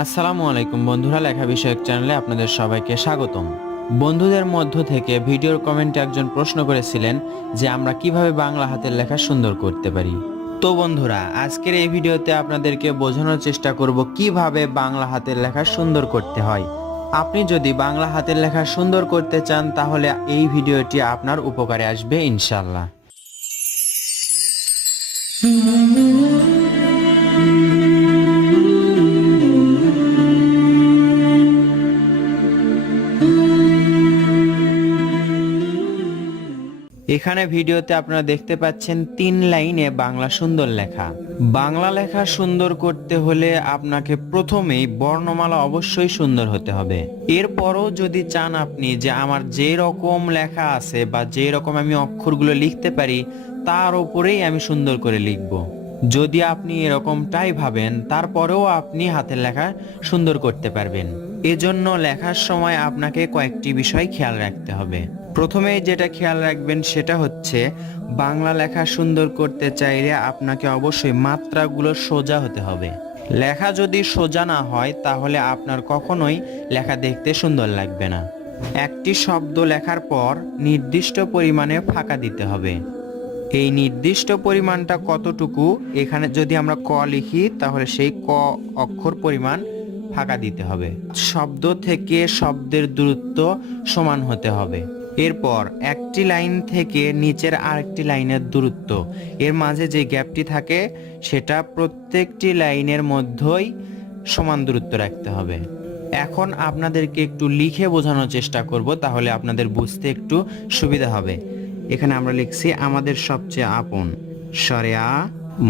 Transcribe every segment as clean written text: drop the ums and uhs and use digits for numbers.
আসসালামু আলাইকুম বন্ধুরা, লেখা বিষয়ক চ্যানেলে আপনাদের সবাইকে স্বাগতম। বন্ধুদের মধ্য থেকে ভিডিওর কমেন্টে একজন প্রশ্ন করেছিলেন যে আমরা কিভাবে বাংলা হাতের লেখা সুন্দর করতে পারি। তো বন্ধুরা, আজকের এই ভিডিওতে আপনাদেরকে বোঝানোর চেষ্টা করব কিভাবে বাংলা হাতের লেখা সুন্দর করতে হয়। আপনি যদি বাংলা হাতের লেখা সুন্দর করতে চান তাহলে এই ভিডিওটি আপনার উপকারে আসবে ইনশাআল্লাহ। এখানে ভিডিওতে আপনারা দেখতে পাচ্ছেন 3 লাইনে বাংলা সুন্দর লেখা। বাংলা লেখা সুন্দর করতে হলে আপনাকে প্রথমেই বর্ণমালা অবশ্যই সুন্দর হতে হবে। এরপরও যদি চান আপনি যে আমার যে রকম লেখা আছে বা যে রকম আমি অক্ষরগুলো লিখতে পারি তার উপরেই আমি সুন্দর করে লিখব, যদি আপনি এরকমটাই ভাবেন তারপরেও আপনি হাতের লেখা সুন্দর করতে পারবেন। এজন্য লেখার সময় আপনাকে কয়েকটি বিষয় খেয়াল রাখতে হবে। প্রথমে যেটা খেয়াল রাখবেন সেটা হচ্ছে বাংলা লেখা সুন্দর করতে চাইলে আপনাকে অবশ্যই মাত্রাগুলো সোজা হতে হবে। লেখা যদি সোজা না হয় তাহলে আপনার কখনোই লেখা দেখতে সুন্দর লাগবে না। একটি শব্দ লেখার পর নির্দিষ্ট পরিমাণে ফাঁকা দিতে হবে। এই নির্দিষ্ট পরিমাণটা কতটুকু, এখানে যদি আমরা ক লিখি তাহলে সেই ক অক্ষর পরিমাণ ফাঁকা দিতে হবে। শব্দ থেকে শব্দের দূরত্ব সমান হতে হবে। এরপর একটি লাইন থেকে নিচের আরেকটি লাইনের দূরত্ব, এর মাঝে যে গ্যাপটি থাকে সেটা প্রত্যেকটি লাইনের মধ্যেই সমান দূরত্ব রাখতে হবে। এখন আপনাদেরকে একটু লিখে বোঝানোর চেষ্টা করব, তাহলে আপনাদের বুঝতে একটু সুবিধা হবে। এখানে আমরা লিখছি আমাদের সবচেয়ে আপন, স্বরে আ,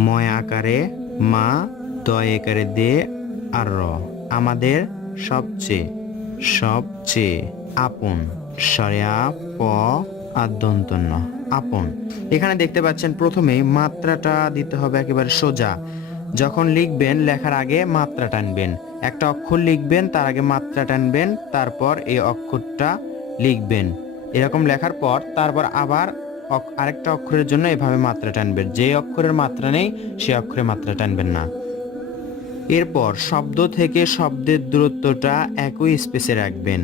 ময় আকারে মা, দয় একারে দে আর র। আমাদের সবচেয়ে সবচেয়ে আপন, স্বরে আ, প আর দন্ত ন, আপন। এখানে দেখতে পাচ্ছেন প্রথমেই মাত্রাটা দিতে হবে একেবারে সোজা। যখন লিখবেন লেখার আগে মাত্রা টানবেন, একটা অক্ষর লিখবেন তার আগে মাত্রা টানবেন, তারপর এই অক্ষরটা লিখবেন। এরকম লেখার পর তারপর আবার আরেকটা অক্ষরের জন্য এভাবে মাত্রা টানবেন। যে অক্ষরের মাত্রা নেই সে অক্ষরে মাত্রা টানবেন না। এরপর শব্দ থেকে শব্দের দূরত্বটা একই স্পেসে রাখবেন।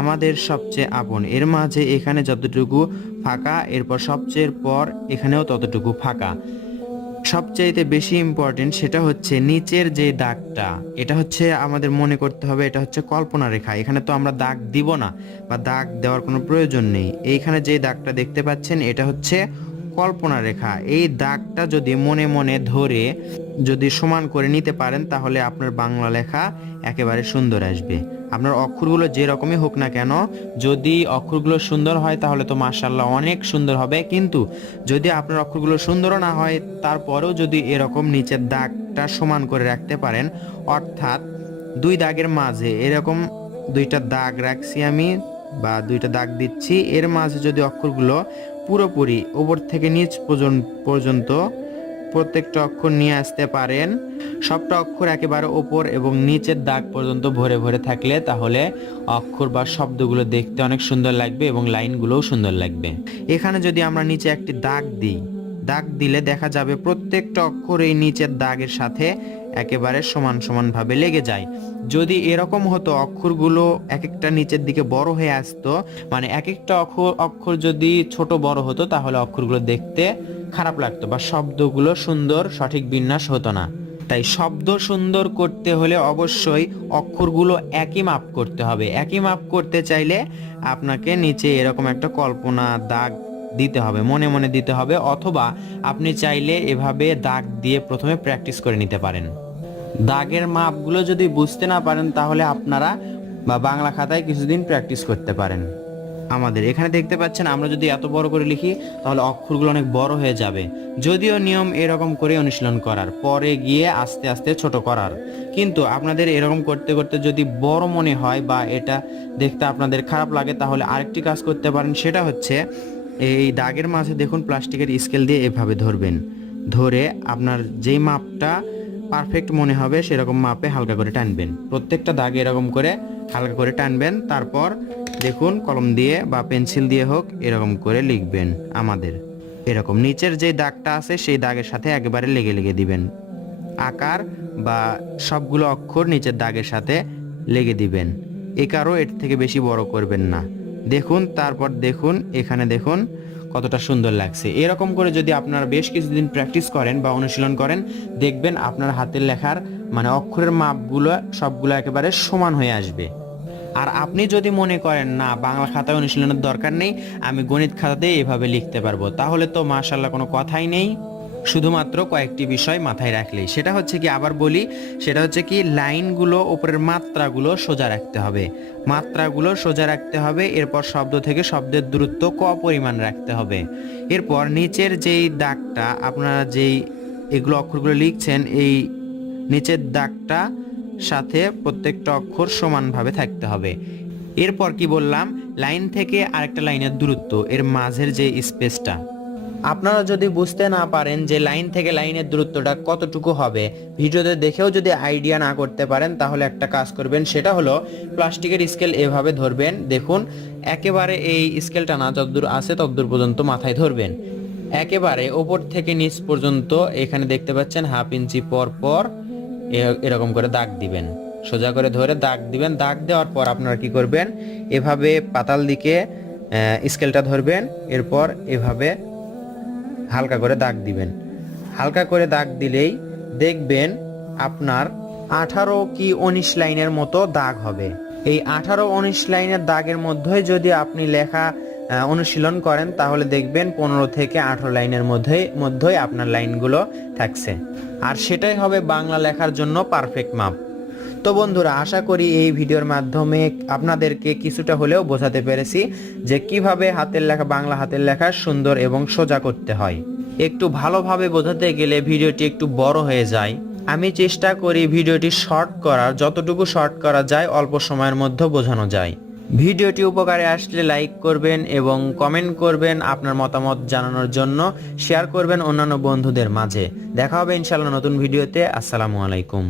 আমাদের সবচেয়ে আপন, এর মাঝে এখানে যতটুকু ফাঁকা, এরপর সবচেয়ে পর এখানেও ততটুকু ফাঁকা। সবচাইতে বেশি ইম্পর্টেন্ট সেটা হচ্ছে নিচের যে দাগটা, এটা হচ্ছে আমাদের মনে করতে হবে এটা হচ্ছে কল্পনা রেখা। এখানে তো আমরা দাগ দিব না বা দাগ দেওয়ার কোনো প্রয়োজন নেই। এইখানে যে দাগটা দেখতে পাচ্ছেন এটা হচ্ছে কল্পনা রেখা। এই দাগটা যদি মনে মনে ধরে যদি সমান করে নিতে পারেন তাহলে আপনার বাংলা লেখা একেবারে সুন্দর আসবে। আপনার অক্ষরগুলো যে রকমই হোক না কেন, যদি অক্ষরগুলো সুন্দর হয় তাহলে তো মাশাআল্লাহ অনেক সুন্দর হবে। কিন্তু যদি আপনার অক্ষরগুলো সুন্দরও না হয় তারপরেও যদি এরকম নিচের দাগটা সমান করে রাখতে পারেন, অর্থাৎ দুই দাগের মাঝে এরকম দুইটা দাগ রাখছি আমি বা দুইটা দাগ দিচ্ছি, এর মাঝে যদি অক্ষরগুলো পুরোপুরি উপর থেকে নিচ পর্যন্ত প্রত্যেকটা অক্ষর নিয়ে আসতে পারেন, সবটা অক্ষর একেবারে ওপর এবং নিচের দাগ পর্যন্ত ভরে ভরে থাকলে তাহলে অক্ষর বা শব্দগুলো দেখতে অনেক সুন্দর লাগবে এবং লাইনগুলোও সুন্দর লাগবে। এখানে যদি আমরা নিচে একটি দাগ দিই, দাগ দিলে দেখা যাবে প্রত্যেকটা অক্ষর এই নিচের দাগের সাথে একেবারে সমান সমান ভাবে লেগে যায়। যদি এরকম হতো অক্ষরগুলো এক একটা নিচের দিকে বড় হয়ে আসতো, মানে এক একটা অক্ষর যদি ছোট বড় হতো তাহলে অক্ষরগুলো দেখতে খারাপ লাগতো বা শব্দগুলো সুন্দর সঠিক বিন্যাস হতো না। তাই শব্দ সুন্দর করতে হলে অবশ্যই অক্ষরগুলো একই মাপ করতে হবে। একই মাপ করতে চাইলে আপনাকে নিচে এরকম একটা কল্পনা দাগ দিতে হবে, মনে মনে দিতে হবে, অথবা আপনি চাইলে এভাবে দাগ দিয়ে প্রথমে প্র্যাকটিস করে নিতে পারেন। দাগের মাপগুলো যদি বুঝতে না পারেন তাহলে আপনারা বা বাংলা খাতায় কিছুদিন প্র্যাকটিস করতে পারেন। আমাদের এখানে দেখতে পাচ্ছেন আমরা যদি এত বড় করে লিখি তাহলে অক্ষরগুলো অনেক বড় হয়ে যাবে। যদিও নিয়ম এরকম করে অনুশীলন করার পরে গিয়ে আস্তে আস্তে ছোট করার, কিন্তু আপনাদের এরকম করতে করতে যদি বড় মনে হয় বা এটা দেখতে আপনাদের খারাপ লাগে তাহলে আরেকটি কাজ করতে পারেন। সেটা হচ্ছে এই দাগের মাঝে দেখুন প্লাস্টিকের স্কেল দিয়ে এভাবে ধরবেন, ধরে আপনার যেই মাপটা পারফেক্ট মনে হবে সেরকম মাপে হালকা করে টানবেন। প্রত্যেকটা দাগে এরকম করে হালকা করে টানবেন, তারপর দেখুন কলম দিয়ে বা পেন্সিল দিয়ে হোক এরকম করে লিখবেন। আমাদের এরকম নিচের যে দাগটা আছে সেই দাগের সাথে একেবারে লেগে লেগে দিবেন। আকার বা সবগুলো অক্ষর নিচের দাগের সাথে লেগে দিবেন। একারও এর থেকে বেশি বড় করবেন না। দেখুন, তারপর দেখুন, এখানে দেখুন কতটা সুন্দর লাগছে। এরকম করে যদি আপনারা বেশ কিছুদিন প্র্যাকটিস করেন বা অনুশীলন করেন, দেখবেন আপনার হাতের লেখার মানে অক্ষরের মাপগুলো সবগুলো একেবারে সমান হয়ে আসবে। আর আপনি যদি মনে করেন না বাংলা খাতায় অনুশীলনের দরকার নেই, আমি গণিত খাতাতেই এভাবে লিখতে পারবো, তাহলে তো মাশাআল্লাহ কোনো কথাই নেই। শুধুমাত্র কয়েকটি বিষয় মাথায় রাখলেই, সেটা হচ্ছে কি, আবার বলি, সেটা হচ্ছে কি লাইনগুলো উপরের মাত্রাগুলো সোজা রাখতে হবে, মাত্রাগুলো সোজা রাখতে হবে। এরপর শব্দ থেকে শব্দের দূরত্ব পরিমাণ রাখতে হবে। এরপর নিচের যেই দাগটা আপনারা যেই এগুলো অক্ষরগুলো লিখছেন, এই নিচের দাগটা সাথে প্রত্যেকটা অক্ষর সমানভাবে থাকতে হবে। এরপর কি বললাম, লাইন থেকে আরেকটা লাইনের দূরত্ব, এর মাঝের যে স্পেসটা, আপনারা যদি বুঝতে না পারেন যে লাইন থেকে লাইনের দূরত্বটা কতটুকু হবে, ভিডিওতে দেখেও যদি আইডিয়া না করতে পারেন, তাহলে একটা কাজ করবেন, সেটা হলো প্লাস্টিকের স্কেল এভাবে ধরবেন। দেখুন, একেবারে এই স্কেলটা না যতদূর আছে ততদূর পর্যন্ত মাথায় ধরবেন, একেবারে ওপর থেকে নিচ পর্যন্ত এখানে দেখতে পাচ্ছেন হাফ ইঞ্চি পর পর এরকম করে দাগ দিবেন, সোজা করে ধরে দাগ দিবেন। দাগ দেওয়ার পর আপনারা কি করবেন, এভাবে পাতাল দিকে স্কেলটা ধরবেন, এরপর এভাবে হালকা করে দাগ দিবেন। হালকা করে দাগ দিলেই দেখবেন আপনার 18 কি 19 লাইনের মতো দাগ হবে। এই 18-19 লাইনের দাগের মধ্যে যদি আপনি লেখা অনুশীলন করেন, তাহলে দেখবেন 15 থেকে 18 লাইনের মধ্যেই আপনার লাইনগুলো থাকছে। আর সেটাই হবে বাংলা লেখার জন্য পারফেক্ট মাপ। তো বন্ধুরা, আশা করি এই ভিডিওর মাধ্যমে আপনাদেরকে কিছুটা হলেও বোঝাতে পেরেছি যে কিভাবে হাতের লেখা, বাংলা হাতের লেখা সুন্দর এবং সোজা করতে হয়। একটু ভালোভাবে বোঝাতে গেলে ভিডিওটি একটু বড় হয়ে যায়। আমি চেষ্টা করি ভিডিওটি শর্ট করার, যতটুকু শর্ট করা যায় অল্প সময়ের মধ্যে বোঝানো যায়। ভিডিওটি উপকারে আসলে লাইক করবেন এবং কমেন্ট করবেন আপনার মতামত জানানোর জন্য, শেয়ার করবেন অন্যান্য বন্ধুদের মাঝে। দেখা হবে ইনশাআল্লাহ নতুন ভিডিওতে। আসসালামু আলাইকুম।